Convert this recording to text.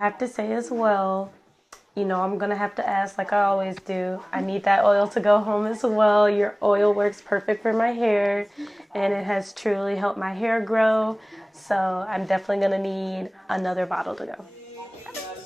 I have to say as well, you know, I'm gonna have to ask like I always do. I need that oil to go home as well. Your oil works perfect for my hair and it has truly helped my hair grow. So I'm definitely gonna need another bottle to go.